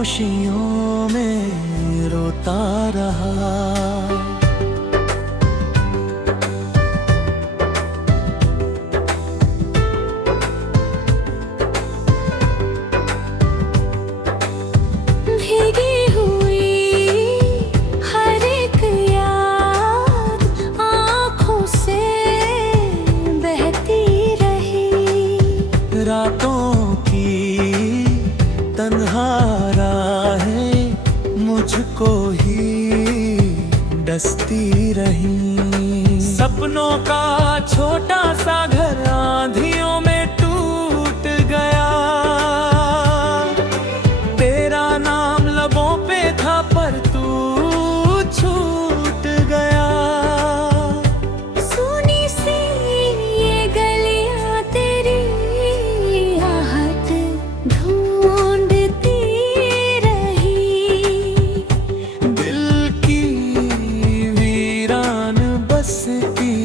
खामोशियों में रोता रहा। भीगी हुई हर एक याद आँखों से बहती रही। रातों की तन्हा राहें मुझको ही डसती रही। सपनों का छोटा सा घर आंधियों में टूट गया। तेरा नाम लबों पे था पर तू छूट गया। सुनी सी ये गलियां तेरी आहट ढूंढती रही। दिल की वीरान बसती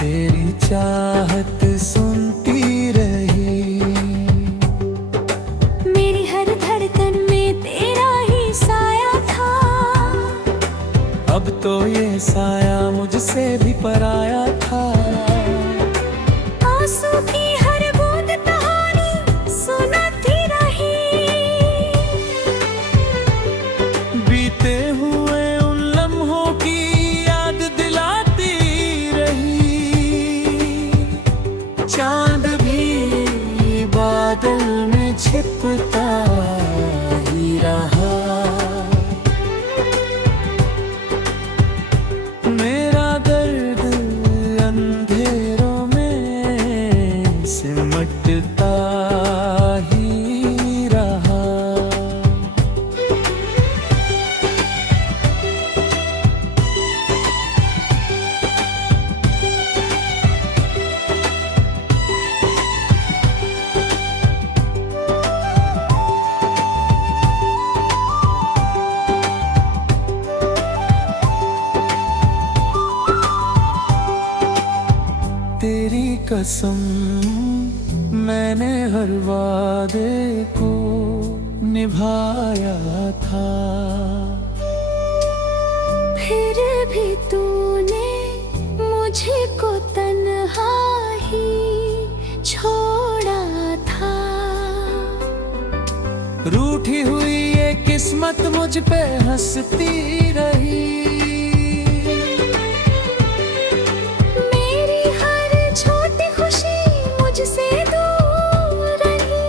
तेरी चाहत सुनती रही। मेरी हर धड़कन में तेरा ही साया था। अब तो ये साया मुझसे भी पराया था। आंसू की हर बूंद कहानी सुनाती रही। बीते हुए उन लम्हों की याद दिलाती रही। चांद भी बादल में छिपता ही रहा। मेरा दर्द अंधेरों में सिमटता ही रहा। तेरी कसम मैंने हर वादे को निभाया था। फिर भी तूने मुझको तन्हा ही छोड़ा था। रूठी हुई ये किस्मत मुझ पे हंसती रही। मेरी हर छोटी खुशी मुझसे दूर रही।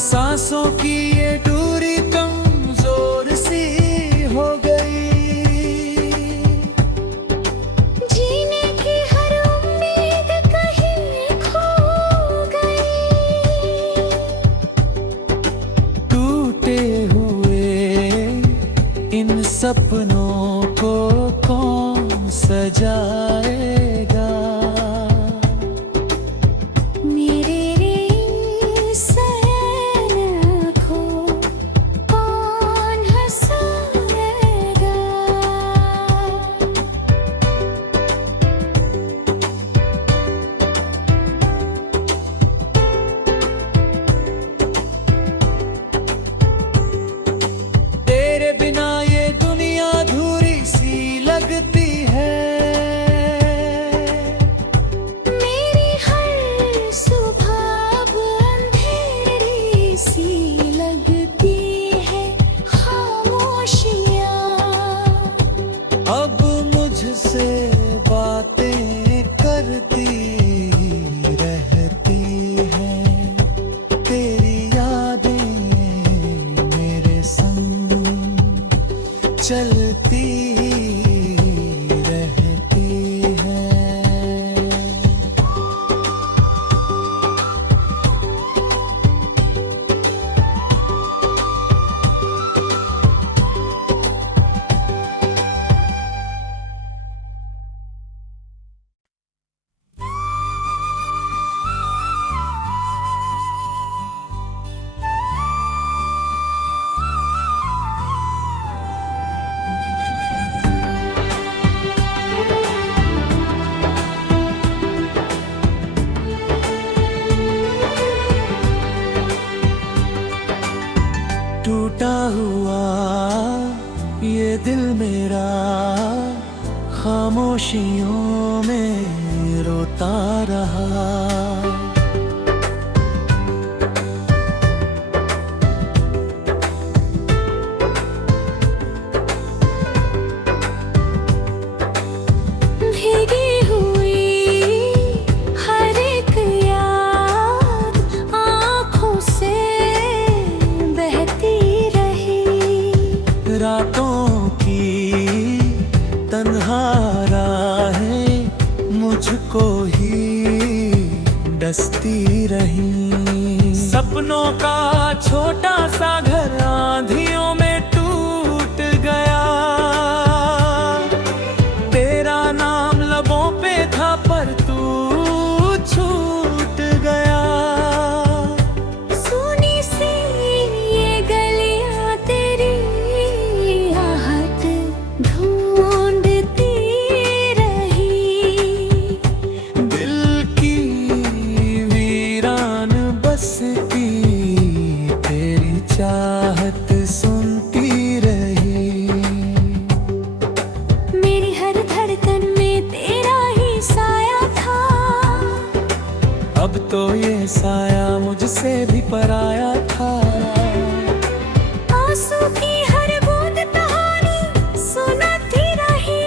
सांसों की ये दूरी कमजोर सी हो गई। जीने की हर उम्मीद कहीं खो गई। टूटे हुए इन सपनों को कौन सजाएगा। मेरे सैन को कौन हंसाएगा। तेरे बिना ये दुनिया अधूरी सी लगती है। मेरी हर सुबह अब अंधेरी सी लगती है। खामोशियाँ अब मुझसे बातें करती रहती हैं। तेरी यादें मेरे संग चलती रहती हैं। टूटा हुआ ये दिल मेरा खामोशियों में रोता रहा। भीगी हुई हर एक याद आँखों से बहती रही। रातों की तन्हा राहें मुझको ही डसती रही। सपनों का छोटा सा घर आंधियों में टूट गया। तेरा नाम लबों पे था पर तू छूट गया। सुनी सी ये गलियां तेरी आहट ढूंढती रही। दिल की वीरान बसती तेरी चाहत सुनती रही। मेरी हर धड़कन में तेरा ही साया था। अब तो ये साया मुझसे भी पराया था। आंसू की हर बूंद कहानी सुनाती रही।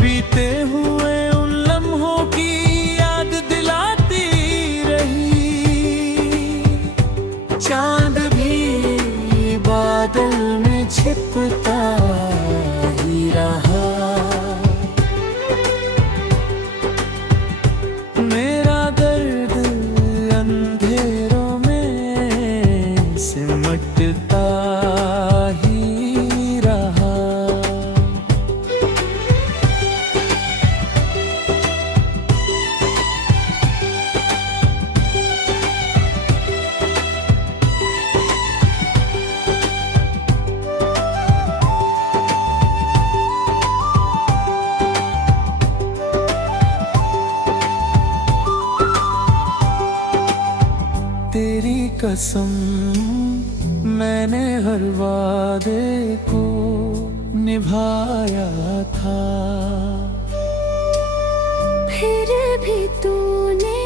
बीते हुए उन लम्हों की याद दिलाती रही। चांद भी बादल में छिपता ही रहा। मेरा दर्द अंधेरों में सिमटता ही रहा। तेरी कसम मैंने हर वादे को निभाया था। फिर भी तूने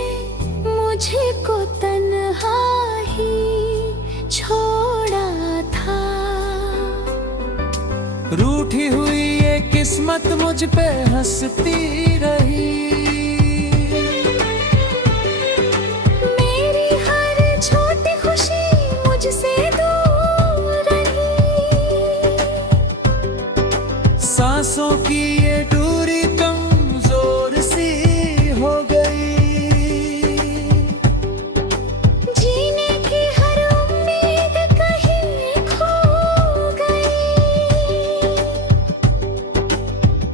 मुझको तन्हा ही छोड़ा था। रूठी हुई ये किस्मत मुझ पे हंसती रही। मेरी हर छोटी खुशी मुझसे दूर रही। सांसों की ये दूरी कमजोर सी हो गई। जीने की हर उम्मीद कहीं खो गई।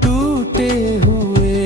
टूटे हुए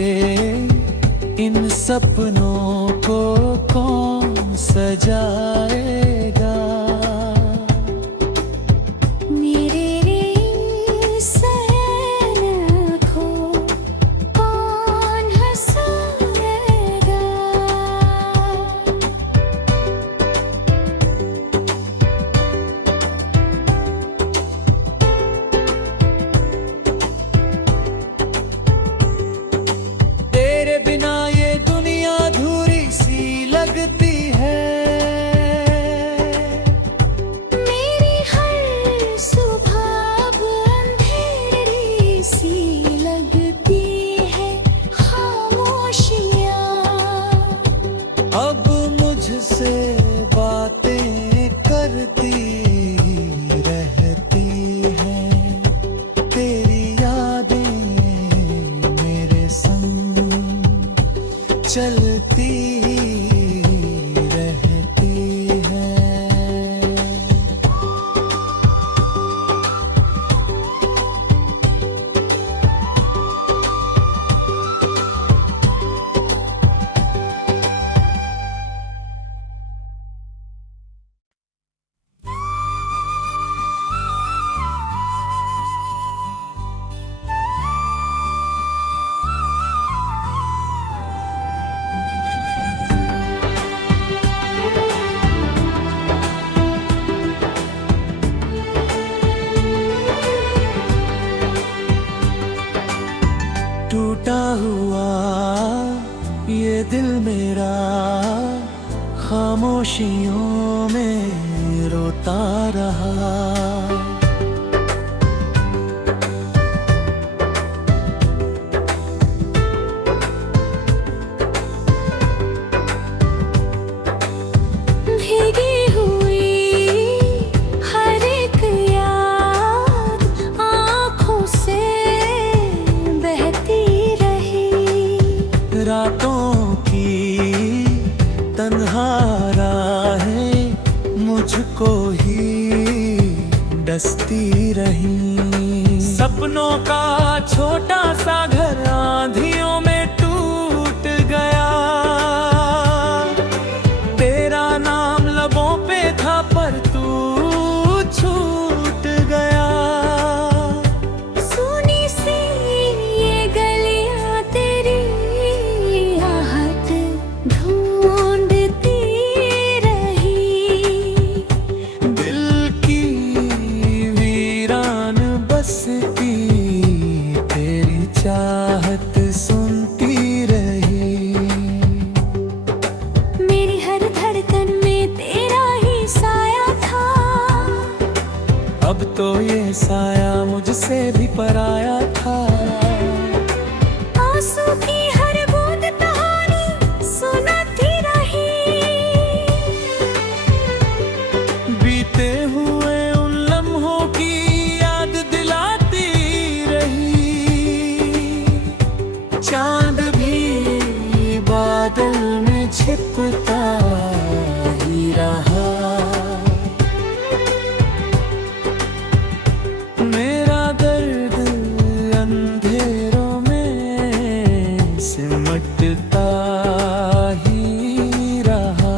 खामोशियों में रोता रहा। भीगी हुई हर एक याद आँखों से बहती रही। रातों की तन्हा राहें मुझको ही डसती रही। सपनों का छोटा सा घर आंधियों में टूट गया। तेरा नाम लबों पे था पर तू छूट गया। सुनी सी ये गलियां तेरी आहट ढूंढती रही। दिल की वीरान बसती तेरी चाहत सुनती रही। मेरी हर धड़कन में तेरा ही साया था। अब तो ये साया मुझसे भी पराया था। आंसू की हर बूंद कहानी सुनाती रही। बीते हुए उन लम्हों की याद दिलाती रही। चांद भी बादल में छिपता ही रहा। मेरा दर्द अंधेरों में सिमटता ही रहा।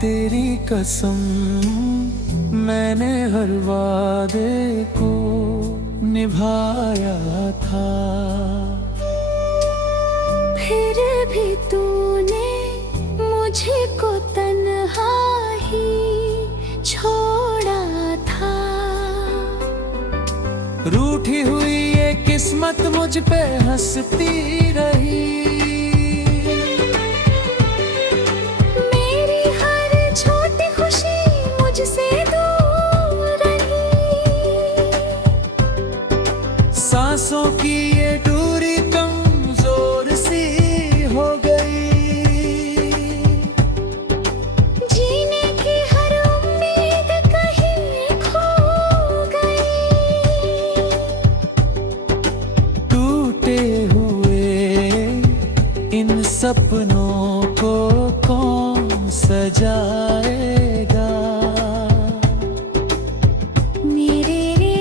तेरी कसम मैंने हर वादे को निभाया था। फिर भी तूने मुझको तन्हा ही छोड़ा था। रूठी हुई ये किस्मत मुझ पे हंसती रही। मेरी हर छोटी खुशी मुझसे दूर रही। सांसों की ये दूरी कमजोर सी हो गई। जीने की हर उम्मीद कहीं खो गई। टूटे हुए इन सपनों को कौन सजाएगा। मेरे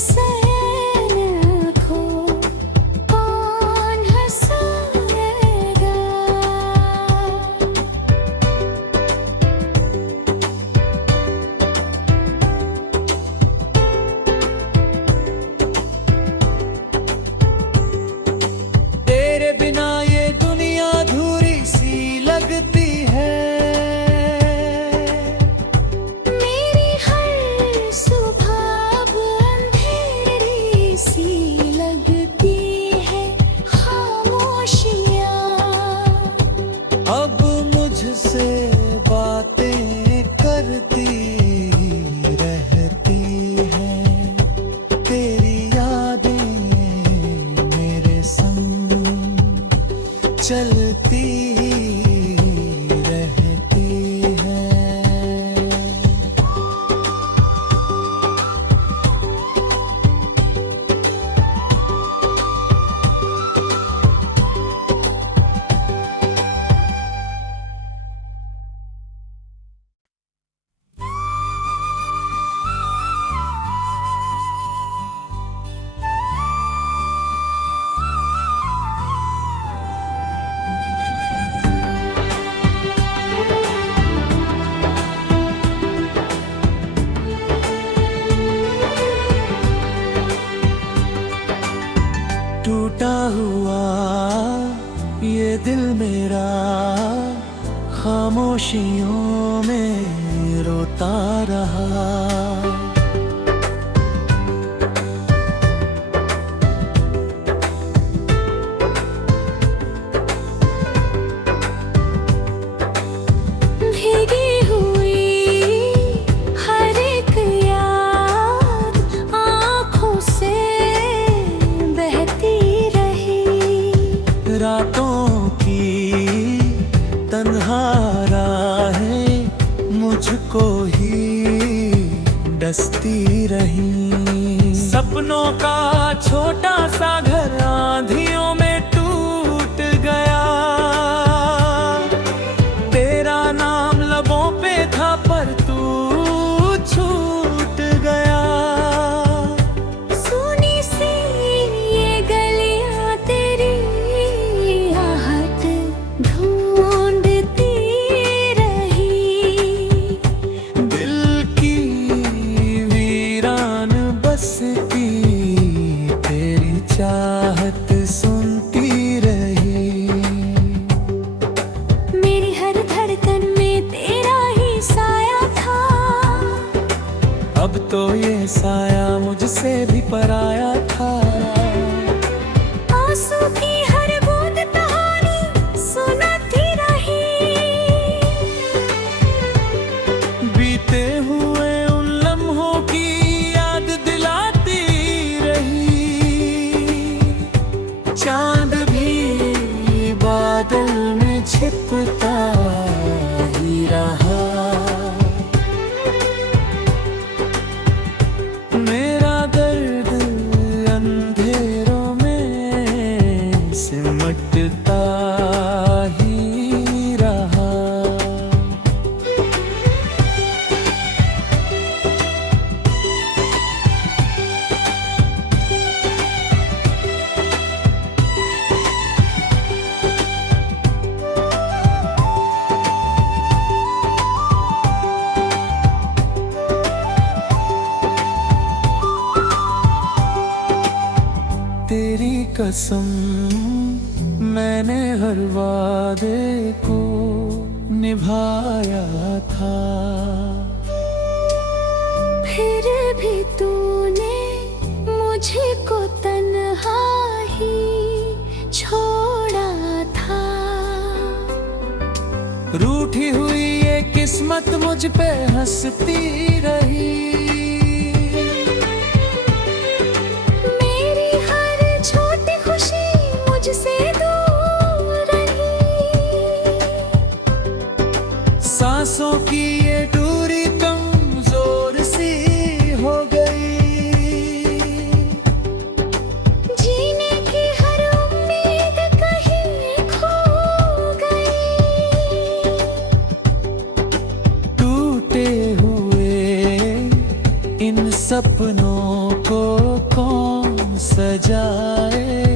सैन को कौन हंसाएगा। तेरे बिना ये दुनिया अधूरी सी लगती है। मेरी हर सुबह अब अंधेरी सी लगती है। खामोशियाँ अब मुझसे बातें करती रहती हैं। तेरी यादें मेरे संग चलती रहती हैं। टूटा हुआ ये दिल मेरा खामोशियों में रोता रहा। भीगी हुई हर एक याद आँखों से बहती रही। रातों की तन्हा राहें मुझको ही डसती रही। सपनों का छोटा सा घर आंधियों में टूट गया। तेरा नाम लबों पे था पर तू छूट गया। सुनी सी ये गलियां तेरी आहट ढूंढती रही। दिल की वीरान बसती तेरी चाहत सुनती रही। मेरी हर धड़कन में तेरा ही साया था। अब तो ये साया मुझसे भी पराया था। आंसू की हर बूंद कहानी सुनाती रही। बीते हुए उन लम्हों की याद दिलाती रही। चांद भी बादल में छिपता ही रहा। मेरा दर्द अंधेरों में सिमटता ही रहा। तेरी कसम मैंने हर वादे को निभाया था। फिर भी तूने मुझको तन्हा ही छोड़ा था। रूठी हुई ये किस्मत मुझ पे हंसती रही। मेरी हर छोटी खुशी मुझसे दूर रही। सांसों की ये दूरी कमजोर सी हो गई। जीने की हर उम्मीद कहीं खो गई। टूटे हुए इन सपनों को कौन सजाए।